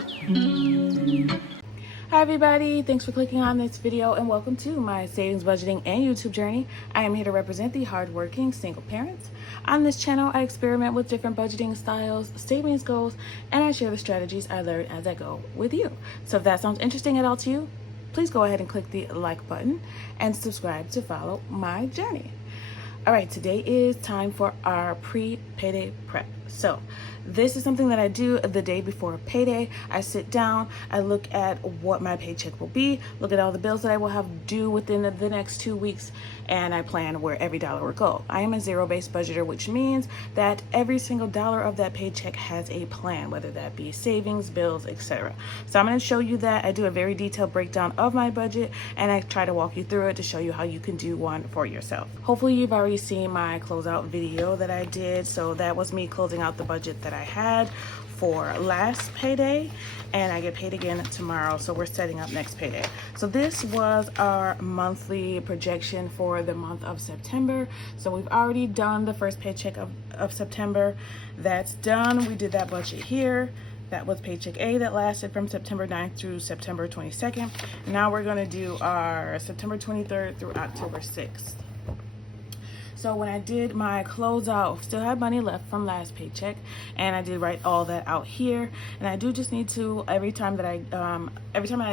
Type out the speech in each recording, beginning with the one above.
Hi everybody, thanks for clicking on this video and welcome to my savings, budgeting, and YouTube journey. I am here to represent the hardworking single parents. On this channel, I experiment with different budgeting styles, savings goals, and I share the strategies I learn as I go with you. So if that sounds interesting at all to you, please go ahead and click the like button and subscribe to follow my journey. All right, today is time for our pre-payday prep. So this is something that I do the day before payday. I sit down, I look at what my paycheck will be, look at all the bills that I will have due within the next 2 weeks, and I plan where every dollar will go. I am a zero-based budgeter, which means that every single dollar of that paycheck has a plan, whether that be savings, bills, etc. So I'm going to show you that. I do a very detailed breakdown of my budget, and I try to walk you through it to show you how you can do one for yourself. Hopefully you've already seen my closeout video that I did. So that was me closing out the budget that I had for last payday, and I get paid again tomorrow, so we're setting up next payday. So this was our monthly projection for the month of September. So we've already done the first paycheck of September. That's done. We did that budget here. That was paycheck A that lasted from September 9th through September 22nd. Now we're going to do our September 23rd through October 6th. So when I did my closeout, still had money left from last paycheck, and I did write all that out here. And I do just need to, every time I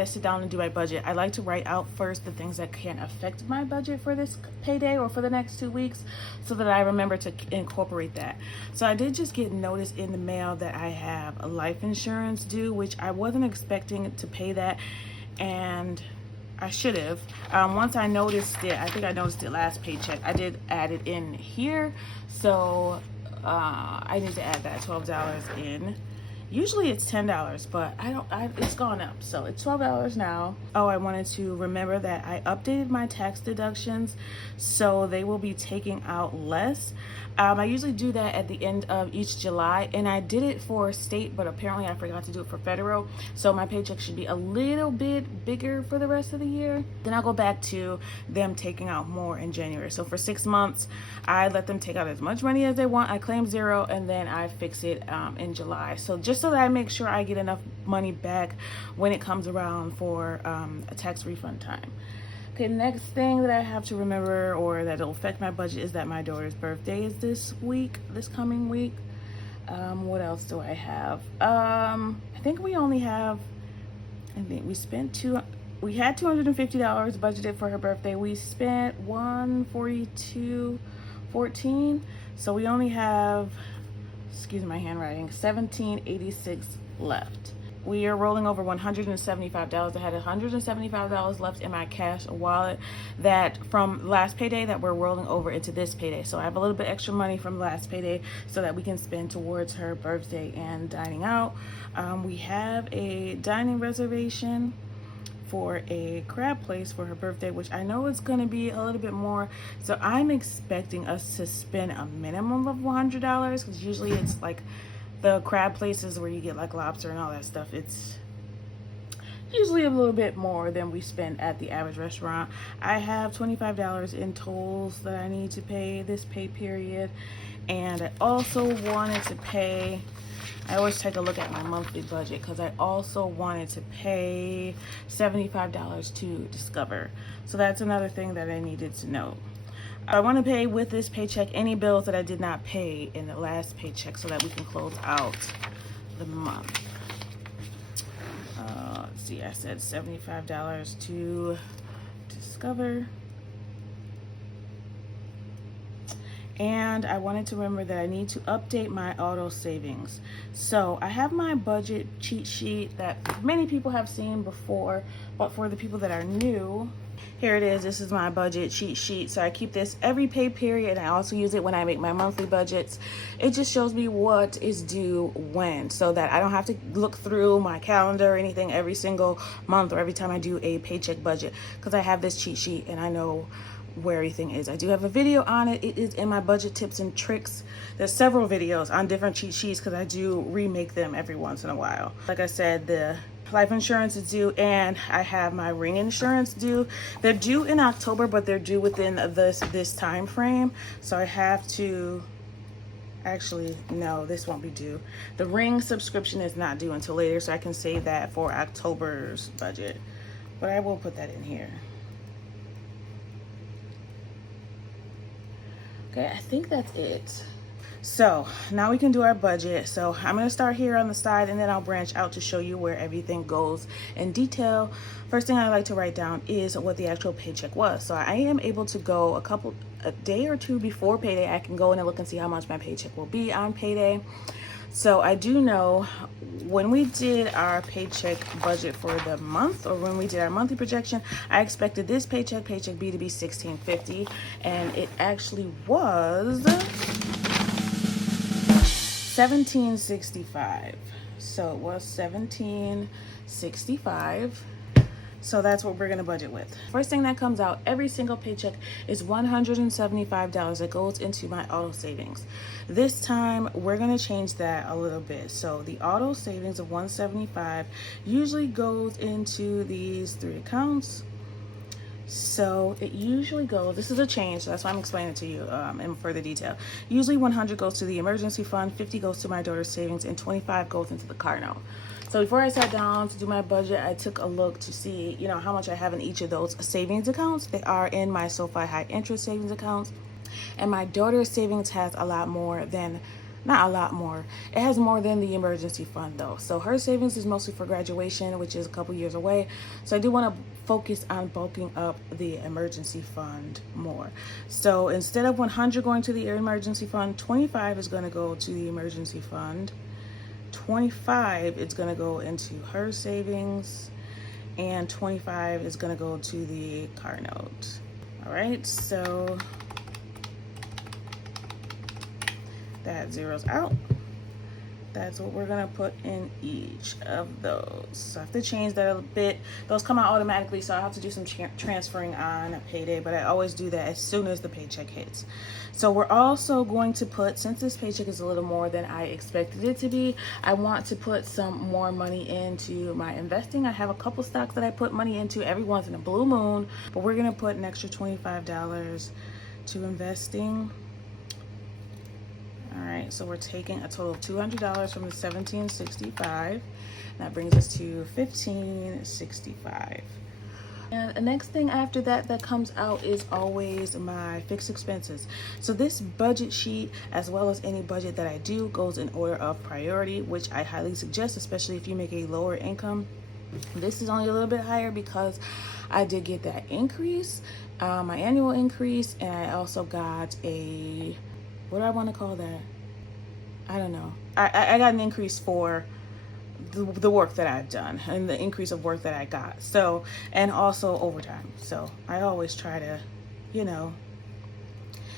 sit down and do my budget, I like to write out first the things that can affect my budget for this payday or for the next 2 weeks, so that I remember to incorporate that. So I did just get notice in the mail that I have a life insurance due, which I wasn't expecting to pay that, and I should have. Once I noticed it, I think I noticed it last paycheck, I did add it in here. So I need to add that $12 in. Usually it's $10, but it's gone up, so it's $12 now. Oh, I wanted to remember that I updated my tax deductions, so they will be taking out less. I usually do that at the end of each July, and I did it for state, but apparently I forgot to do it for federal. So my paycheck should be a little bit bigger for the rest of the year. Then I'll go back to them taking out more in January. So for 6 months, I let them take out as much money as they want. I claim zero, and then I fix it in July. So just so that I make sure I get enough money back when it comes around for a tax refund time. Okay, next thing that I have to remember, or that'll affect my budget, is that my daughter's birthday is this coming week. What else do I have? I think we only have, we had $250 budgeted for her birthday. We spent $142.14, so we only have, excuse my handwriting, $17.86 left. We are rolling over $175. I had $175 left in my cash wallet that from last payday that we're rolling over into this payday. So I have a little bit extra money from last payday so that we can spend towards her birthday and dining out. We have a dining reservation for a crab place for her birthday, which I know is going to be a little bit more. So I'm expecting us to spend a minimum of $100, because usually it's like the crab places where you get like lobster and all that stuff, it's usually a little bit more than we spend at the average restaurant. I have $25 in tolls that I need to pay this pay period, and I also wanted to pay, I always take a look at my monthly budget, because I also wanted to pay $75 to Discover. So that's another thing that I needed to know. I want to pay with this paycheck any bills that I did not pay in the last paycheck, so that we can close out the month. Let's see, I said $75 to Discover. And I wanted to remember that I need to update my auto savings. So I have my budget cheat sheet that many people have seen before, but for the people that are new, here it is. This is my budget cheat sheet. So I keep this every pay period, and I also use it when I make my monthly budgets. It just shows me what is due when, so that I don't have to look through my calendar or anything every single month or every time I do a paycheck budget, because I have this cheat sheet and I know where everything is. I do have a video on it. It is in my budget tips and tricks. There's several videos on different cheat sheets, because I do remake them every once in a while. Like I said, the life insurance is due, and I have my ring insurance due. They're due in October, but they're due within this time frame. So I have to Actually, no, this won't be due. The ring subscription is not due until later, so I can save that for October's budget. But I will put that in here. Okay, I think that's it. So now we can do our budget. So I'm going to start here on the side, and then I'll branch out to show you where everything goes in detail. First thing I like to write down is what the actual paycheck was. So I am able to go a day or two before payday. I can go in and look and see how much my paycheck will be on payday. So I do know when we did our paycheck budget for the month, or when we did our monthly projection, I expected this paycheck B, to be $16.50, and it actually was $17.65. So it was $17.65. So that's what we're gonna budget with. First thing that comes out every single paycheck is $175 that goes into my auto savings. This time we're gonna change that a little bit. So the auto savings of $175 usually goes into these 3 accounts. So it usually goes, this is a change, so that's why I'm explaining it to you in further detail. Usually 100 goes to the emergency fund, 50 goes to my daughter's savings, and 25 goes into the car note. So before I sat down to do my budget, I took a look to see, how much I have in each of those savings accounts. They are in my Sofi high interest savings accounts. And my daughter's savings has a lot more than, not a lot more, it has more than the emergency fund though. So her savings is mostly for graduation, which is a couple years away. So I do want to focus on bulking up the emergency fund more. So instead of 100 going to the emergency fund, 25 is going to go to the emergency fund. 25 is going to go into her savings, and 25 is going to go to the car note. All right, so that zeroes out. That's what we're gonna put in each of those. So I have to change that a bit. Those come out automatically, so I have to do some transferring on payday, but I always do that as soon as the paycheck hits. So we're also going to put, since this paycheck is a little more than I expected it to be, I want to put some more money into my investing. I have a couple stocks that I put money into every once in a blue moon, but we're gonna put an extra $25 to investing. All right, so we're taking a total of $200 from the $17.65. That brings us to $15.65. And the next thing after that comes out is always my fixed expenses. So this budget sheet, as well as any budget that I do, goes in order of priority, which I highly suggest, especially if you make a lower income. This is only a little bit higher because I did get that increase, my annual increase, and I also got a, what do I want to call that? I don't know. I got an increase for the work that I've done and the increase of work that I got. So, and also overtime. So I always try to,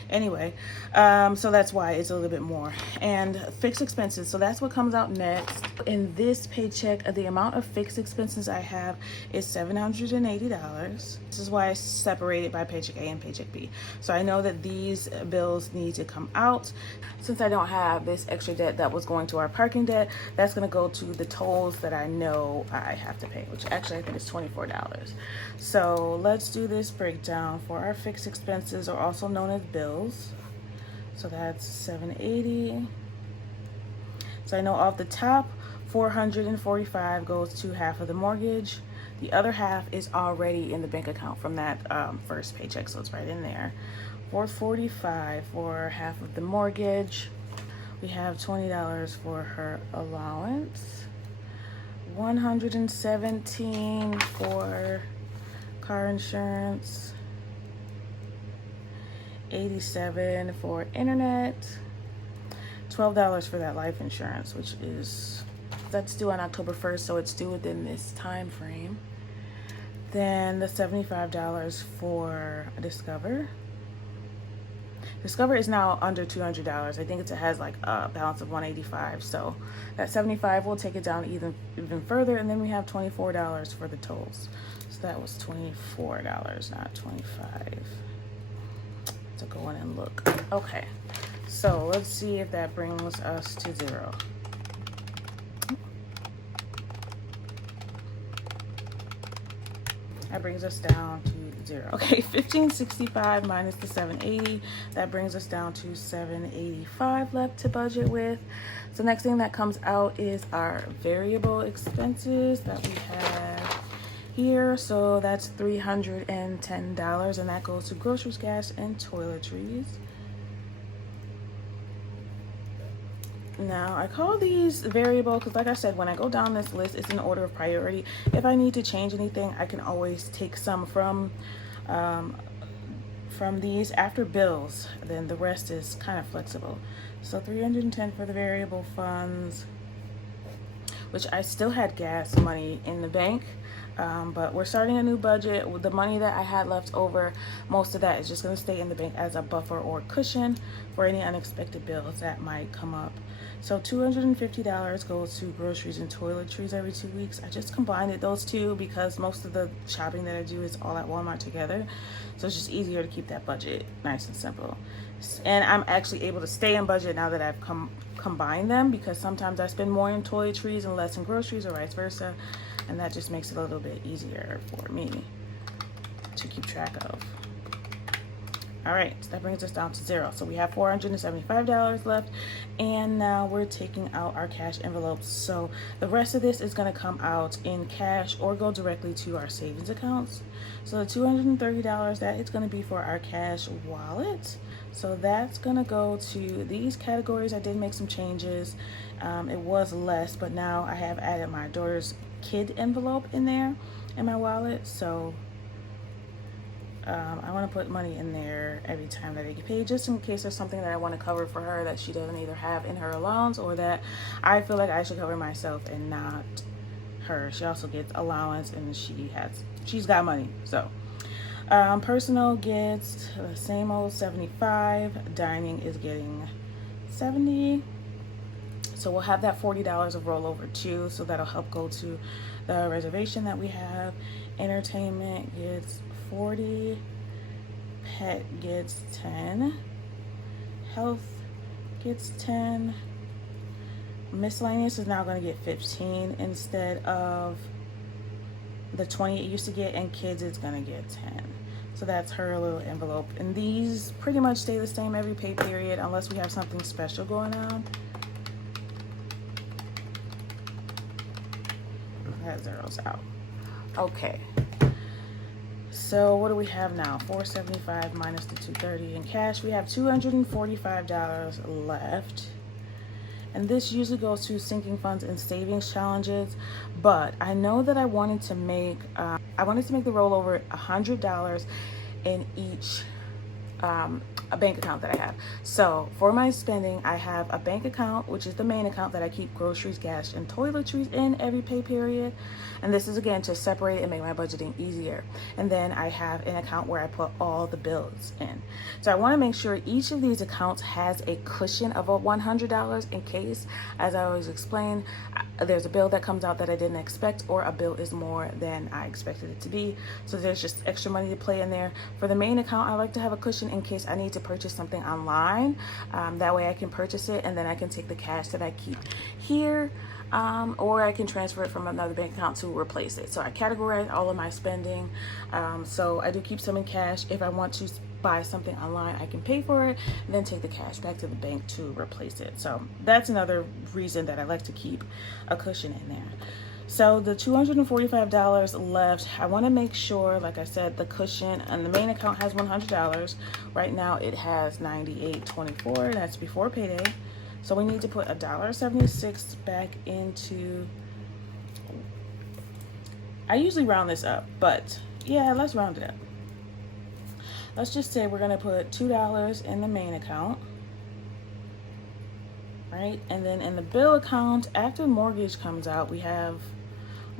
anyway, so that's why it's a little bit more. And fixed expenses, so that's what comes out next. In this paycheck, the amount of fixed expenses I have is $780. This is why I separated by paycheck A and paycheck B. So I know that these bills need to come out. Since I don't have this extra debt that was going to our parking debt, that's going to go to the tolls that I know I have to pay, which actually I think is $24. So let's do this breakdown for our fixed expenses, or also known as bills. So that's $780. So I know off the top, $445 goes to half of the mortgage. The other half is already in the bank account from that first paycheck, so it's right in there. $445 for half of the mortgage. We have $20 for her allowance. $117 for car insurance. $87 for internet. $12 for that life insurance, which is, that's due on October 1st, so it's due within this time frame. Then the $75 for Discover. Discover is now under $200. I think it has like a balance of $185. So that $75 will take it down even further. And then we have $24 for the tolls. So that was $24, not $25. To go in and look. Okay. So let's see if that brings us to zero. That brings us down to 0. Okay, 1565 minus the 780. That brings us down to 785 left to budget with. So next thing that comes out is our variable expenses that we have here. So that's $310, and that goes to groceries, gas, and toiletries. Now, I call these variable because, like I said, when I go down this list, it's in order of priority. If I need to change anything, I can always take some from these after bills. Then the rest is kind of flexible. So 310 for the variable funds, which I still had gas money in the bank. But we're starting a new budget with the money that I had left over. Most of that is just going to stay in the bank as a buffer or cushion for any unexpected bills that might come up. So $250 goes to groceries and toiletries every 2 weeks. I just combined those two because most of the shopping that I do is all at Walmart together. So it's just easier to keep that budget nice and simple. And I'm actually able to stay in budget now that I've combined them, because sometimes I spend more in toiletries and less in groceries, or vice versa. And that just makes it a little bit easier for me to keep track of. All right, so that brings us down to 0. So we have $475 left, and now we're taking out our cash envelopes. So the rest of this is going to come out in cash or go directly to our savings accounts. So the $230, that is going to be for our cash wallet. So that's going to go to these categories. I did make some changes. It was less, but now I have added my daughter's kid envelope in there in my wallet. So I want to put money in there every time that I get paid, just in case there's something that I want to cover for her that she doesn't either have in her allowance, or that I feel like I should cover myself and not her. She also gets allowance, and she's got money. So personal gets the same old 75. Dining is getting 70. So we'll have that $40 of rollover too. So that'll help go to the reservation that we have. Entertainment gets 40. Pet gets 10. Health gets 10. Miscellaneous is now going to get 15 instead of the 20 it used to get, and kids is going to get 10. So that's her little envelope. And these pretty much stay the same every pay period unless we have something special going on. That zeroes out. Okay. So what do we have now? 475 minus the 230 in cash. We have $245 left. And this usually goes to sinking funds and savings challenges. But I know that I wanted to make the rollover $100 in each a bank account that I have. So for my spending, I have a bank account, which is the main account that I keep groceries, gas, and toiletries in every pay period. And this is, again, to separate it and make my budgeting easier. And then I have an account where I put all the bills in. So I want to make sure each of these accounts has a cushion of $100 in case, as I always explain, there's a bill that comes out that I didn't expect, or a bill is more than I expected it to be. So there's just extra money to play in there. For the main account, I like to have a cushion in case I need to purchase something online. That way I can purchase it, and then I can take the cash that I keep here, or I can transfer it from another bank account to replace it. So I categorize all of my spending. So I do keep some in cash. If I want to buy something online, I can pay for it and then take the cash back to the bank to replace it. So that's another reason that I like to keep a cushion in there. So the $245 left, I want to make sure, like I said, the cushion and the main account has $100. Right now it has $98.24. That's before payday. So we need to put $1.76 back into, I usually round this up, but yeah, let's round it up. Let's just say we're going to put $2 in the main account, right? And then in the bill account, after mortgage comes out, we have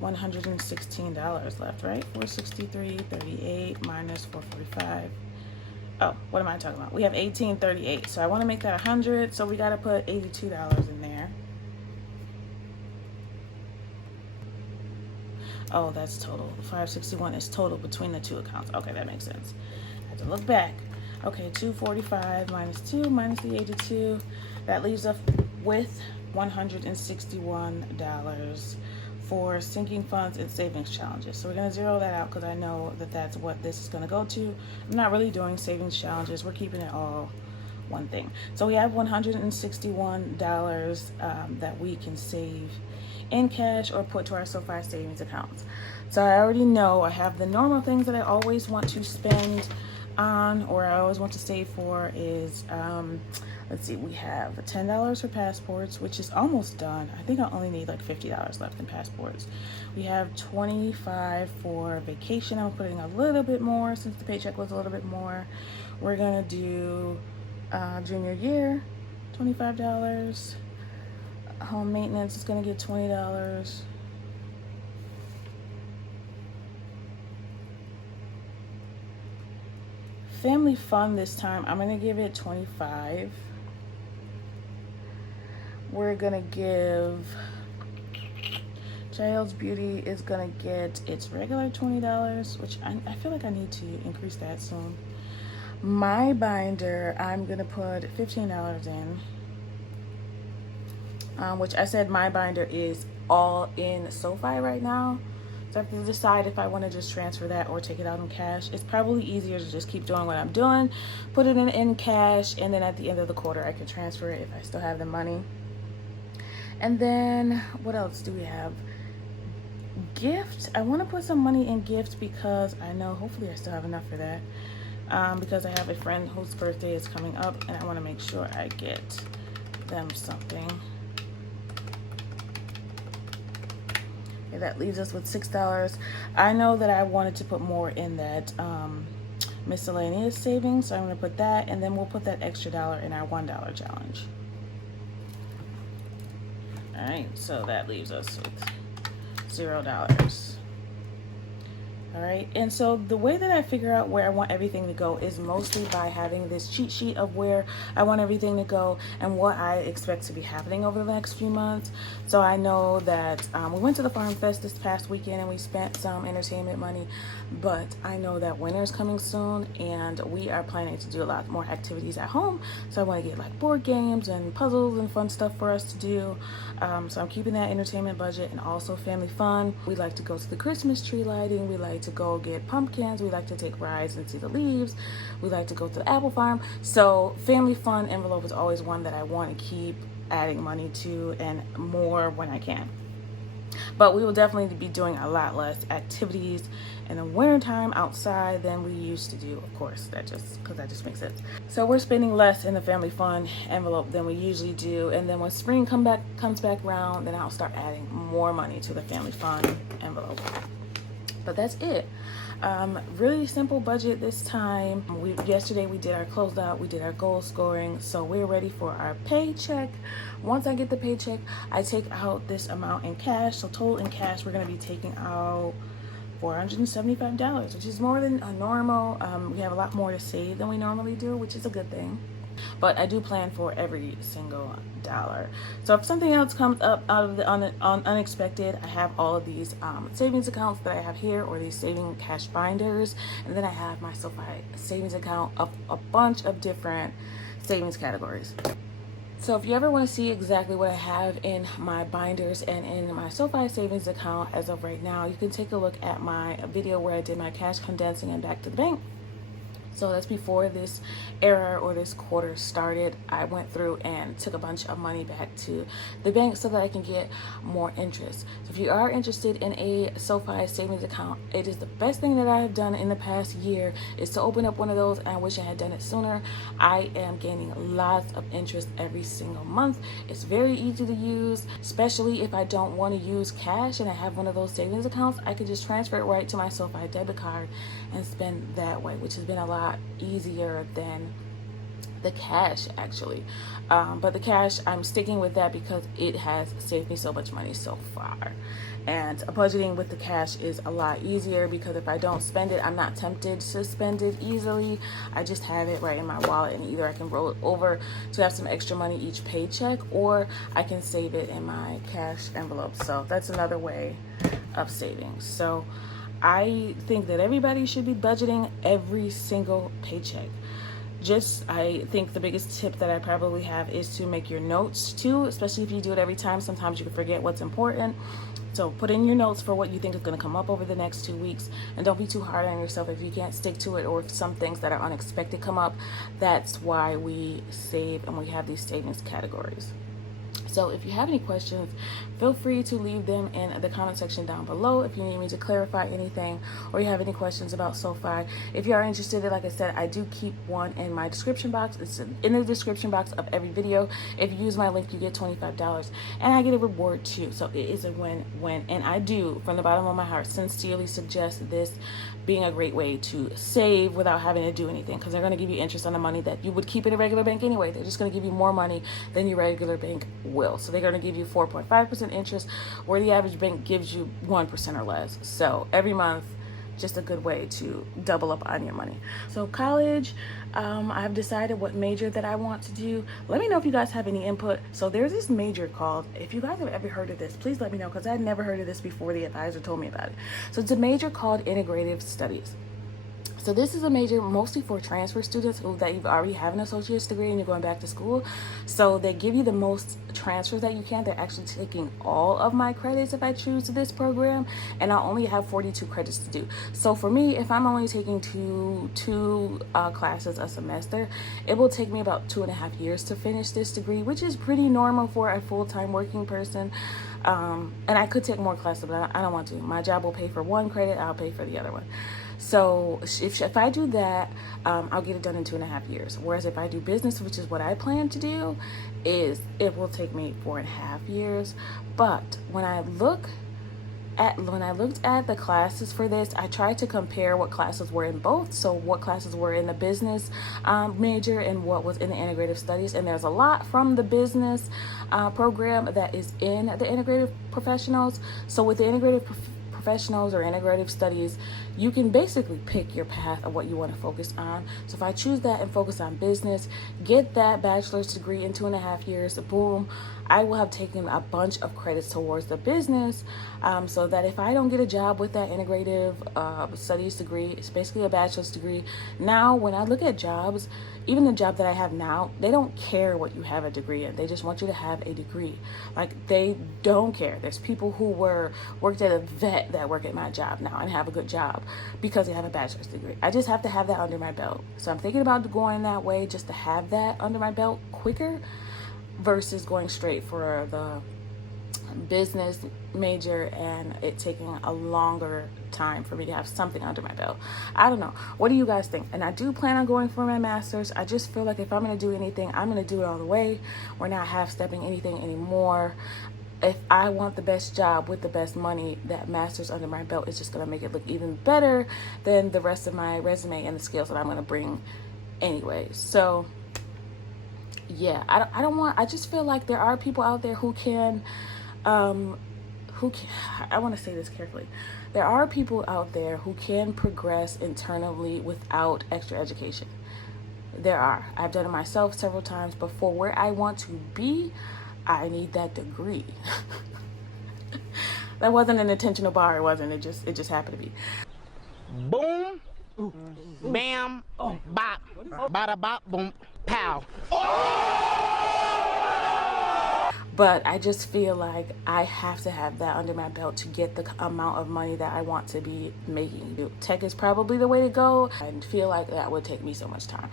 $116 left, right? $463.38 minus $445. Oh, what am I talking about? We have $18.38. So I want to make that 100. So we got to put $82 in there. Oh, that's total. $561 is total between the two accounts. Okay, that makes sense. I have to look back. Okay, $245 minus 2 minus the 82. That leaves us with $161 for sinking funds and savings challenges. So we're going to zero that out because I know that that's what this is going to go to. I'm not really doing savings challenges. We're keeping it all one thing. So we have $161 that we can save in cash or put to our Sofi savings accounts. So I already know I have the normal things that I always want to spend on, or I always want to save for is, let's see, we have $10 for passports, which is almost done. I think I only need like $50 left in passports. We have $25 for vacation. I'm putting a little bit more since the paycheck was a little bit more. We're gonna do junior year, $25. Home maintenance is gonna get $20. Family fun this time, I'm gonna give it $25. We're gonna give Child's Beauty is gonna get its regular $20, which I feel like I need to increase that soon. My binder, I'm gonna put $15 in, which I said my binder is all in Sofi right now. So I have to decide if I want to just transfer that or take it out in cash. It's probably easier to just keep doing what I'm doing, put it in cash, and then at the end of the quarter I can transfer it if I still have the money. And then what else do we have? Gift. I want to put some money in gift because I know hopefully I still have enough for that. Because I have a friend whose birthday is coming up and I want to make sure I get them something. Okay, that leaves us with $6. I know that I wanted to put more in that miscellaneous savings, so I'm going to put that, and then we'll put that extra dollar in our $1 challenge. All right, so that leaves us with $0. All right, and so the way that I figure out where I want everything to go is mostly by having this cheat sheet of where I want everything to go and what I expect to be happening over the next few months. So I know that we went to the Farm Fest this past weekend and we spent some entertainment money, but I know that winter's coming soon and we are planning to do a lot more activities at home. So I want to get like board games and puzzles and fun stuff for us to do. So I'm keeping that entertainment budget and also family fun. We like to go to the Christmas tree lighting. We like to go get pumpkins. We like to take rides and see the leaves. We like to go to the apple farm. So family fun envelope is always one that I want to keep adding money to and more when I can. But we will definitely be doing a lot less activities in the wintertime outside than we used to do, of course, because that just makes sense. So we're spending less in the family fun envelope than we usually do, and then when spring comes back around, then I'll start adding more money to the family fun envelope. But that's it. Really simple budget this time. Yesterday we did our closeout, we did our goal scoring, so we're ready for our paycheck. Once I get the paycheck, I take out this amount in cash. So total in cash, we're going to be taking out $475, which is more than a normal. We have a lot more to save than we normally do, which is a good thing. But I do plan for every single dollar. So if something else comes up out of the unexpected, I have all of these savings accounts that I have here, or these saving cash binders, and then I have my Sofi savings account of a bunch of different savings categories. So if you ever want to see exactly what I have in my binders and in my Sofi savings account as of right now, you can take a look at my video where I did my cash condensing and back to the bank. So that's before this era or this quarter started. I went through and took a bunch of money back to the bank so that I can get more interest. So if you are interested in a Sofi savings account, it is the best thing that I have done in the past year is to open up one of those, and I wish I had done it sooner. I am gaining lots of interest every single month. It's very easy to use, especially if I don't want to use cash and I have one of those savings accounts. I could just transfer it right to my Sofi debit card and spend that way, which has been a lot easier than the cash actually. But the cash, I'm sticking with that because it has saved me so much money so far. And budgeting with the cash is a lot easier because if I don't spend it, I'm not tempted to spend it easily. I just have it right in my wallet, and either I can roll it over to have some extra money each paycheck, or I can save it in my cash envelope. So that's another way of saving. So I think that everybody should be budgeting every single paycheck. I think the biggest tip that I probably have is to make your notes too, especially if you do it every time. Sometimes you can forget what's important. So put in your notes for what you think is going to come up over the next 2 weeks, and don't be too hard on yourself if you can't stick to it, or if some things that are unexpected come up. That's why we save and we have these savings categories. So if you have any questions, feel free to leave them in the comment section down below. If you need me to clarify anything, or you have any questions about Sofi, if you are interested, like I said, I do keep one in my description box. It's in the description box of every video. If you use my link, you get $25, and I get a reward too. So it is a win-win, and I do, from the bottom of my heart, sincerely suggest this being a great way to save without having to do anything, because they're going to give you interest on the money that you would keep in a regular bank anyway. They're just going to give you more money than your regular bank will. So they're going to give you 4.5% interest, where the average bank gives you 1% or less. So every month, just a good way to double up on your money. So college, I've decided what major that I want to do. Let me know if you guys have any input. So there's this major called, if you guys have ever heard of this, please let me know, because I'd never heard of this before the advisor told me about it. So it's a major called integrative studies. So this is a major mostly for transfer students that you already have an associate's degree and you're going back to school. So they give you the most transfers that you can. They're actually taking all of my credits if I choose this program, and I only have 42 credits to do. So for me, if I'm only taking two classes a semester, it will take me about 2.5 years to finish this degree, which is pretty normal for a full-time working person. And I could take more classes, but I don't want to. My job will pay for one credit, I'll pay for the other one. So if I do that, I'll get it done in 2.5 years. Whereas if I do business, which is what I plan to do, it will take me 4.5 years. But when I looked at the classes for this, I tried to compare what classes were in both. So what classes were in the business major and what was in the integrative studies. And there's a lot from the business program that is in the integrative professionals. So with the integrative professionals or integrative studies, you can basically pick your path of what you want to focus on. So if I choose that and focus on business, get that bachelor's degree in 2.5 years, boom, I will have taken a bunch of credits towards the business, so that if I don't get a job with that integrative studies degree, it's basically a bachelor's degree. Now, when I look at jobs, even the job that I have now, they don't care what you have a degree in. They just want you to have a degree. Like, they don't care. There's people who worked at a vet that work at my job now and have a good job because they have a bachelor's degree. I just have to have that under my belt. So I'm thinking about going that way, just to have that under my belt quicker, versus going straight for the business major and it taking a longer time for me to have something under my belt. I don't know. What do you guys think? And I do plan on going for my master's. I just feel like if I'm going to do anything, I'm going to do it all the way. We're not half-stepping anything anymore. If I want the best job with the best money, that master's under my belt is just going to make it look even better than the rest of my resume and the skills that I'm going to bring anyway. So yeah, I just feel like there are people out there who can, I want to say this carefully. There are people out there who can progress internally without extra education. There are. I've done it myself several times, but for where I want to be, I need that degree. That wasn't an intentional bar, it wasn't. It just happened to be. Boom, bam, bop, bada bop, boom, pow. But I just feel like I have to have that under my belt to get the amount of money that I want to be making. Tech is probably the way to go. I feel like that would take me so much time.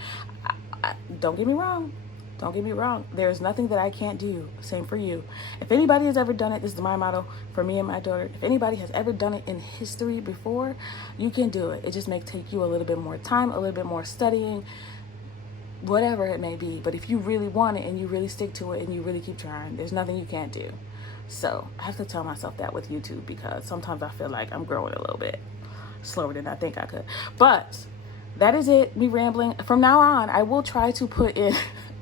Don't get me wrong. Don't get me wrong. There's nothing that I can't do. Same for you. If anybody has ever done it, this is my motto for me and my daughter. If anybody has ever done it in history before, you can do it. It just may take you a little bit more time, a little bit more studying, whatever it may be. But if you really want it and you really stick to it and you really keep trying, there's nothing you can't do. So I have to tell myself that with YouTube, because sometimes I feel like I'm growing a little bit slower than I think I could. But that is it, me rambling. From now on, I will try to put in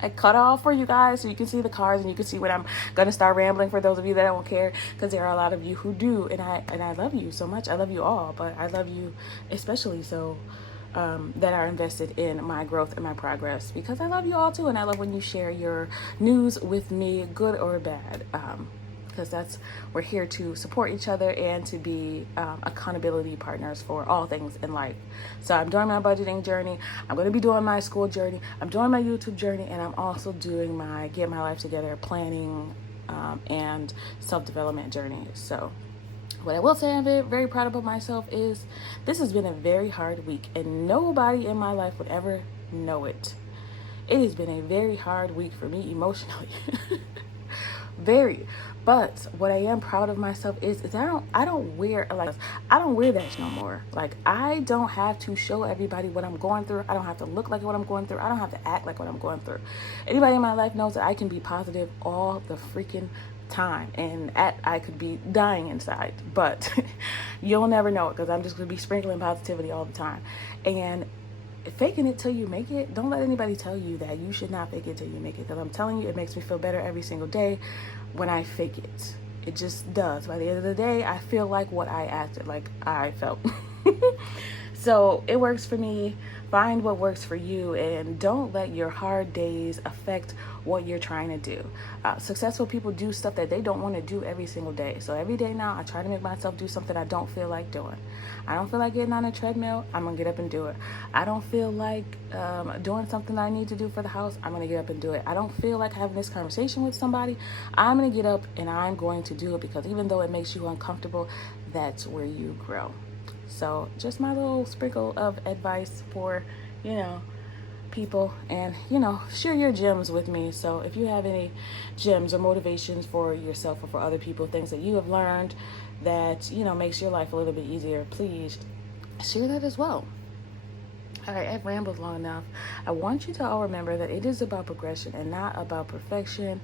a cutoff for you guys so you can see the cards and you can see when I'm gonna start rambling, for those of you that don't care, because there are a lot of you who do, and I love you so much. I love you all, but I love you especially so that are invested in my growth and my progress, because I love you all too, and I love when you share your news with me, good or bad, because we're here to support each other and to be accountability partners for all things in life. So I'm doing my budgeting journey, I'm going to be doing my school journey, I'm doing my YouTube journey, and I'm also doing my get my life together planning and self-development journey. So What I will say I'm very proud about myself is this has been a very hard week, and nobody in my life would ever know it. It has been a very hard week for me emotionally. Very. But what I am proud of myself is I don't wear that no more. Like, I don't have to show everybody what I'm going through. I don't have to look like what I'm going through. I don't have to act like what I'm going through. Anybody in my life knows that I can be positive all the freaking time, and I could be dying inside, but you'll never know it because I'm just going to be sprinkling positivity all the time. And faking it till you make it, don't let anybody tell you that you should not fake it till you make it, because I'm telling you, it makes me feel better every single day when I fake it. It just does. By the end of the day, I feel like what I acted like I felt. So it works for me. Find what works for you, and don't let your hard days affect what you're trying to do. Successful people do stuff that they don't want to do every single day. So every day now, I try to make myself do something I don't feel like doing. I don't feel like getting on a treadmill, I'm going to get up and do it. I don't feel like doing something I need to do for the house, I'm going to get up and do it. I don't feel like having this conversation with somebody, I'm going to get up and I'm going to do it, because even though it makes you uncomfortable, that's where you grow. So just my little sprinkle of advice for, people, and, share your gems with me. So if you have any gems or motivations for yourself or for other people, things that you have learned that, makes your life a little bit easier, please share that as well. All right, I've rambled long enough. I want you to all remember that it is about progression and not about perfection.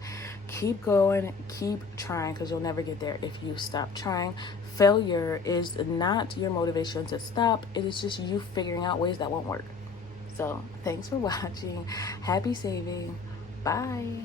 Keep going, keep trying, because you'll never get there if you stop trying. Failure is not your motivation to stop. It is just you figuring out ways that won't work. So thanks for watching. Happy saving. Bye.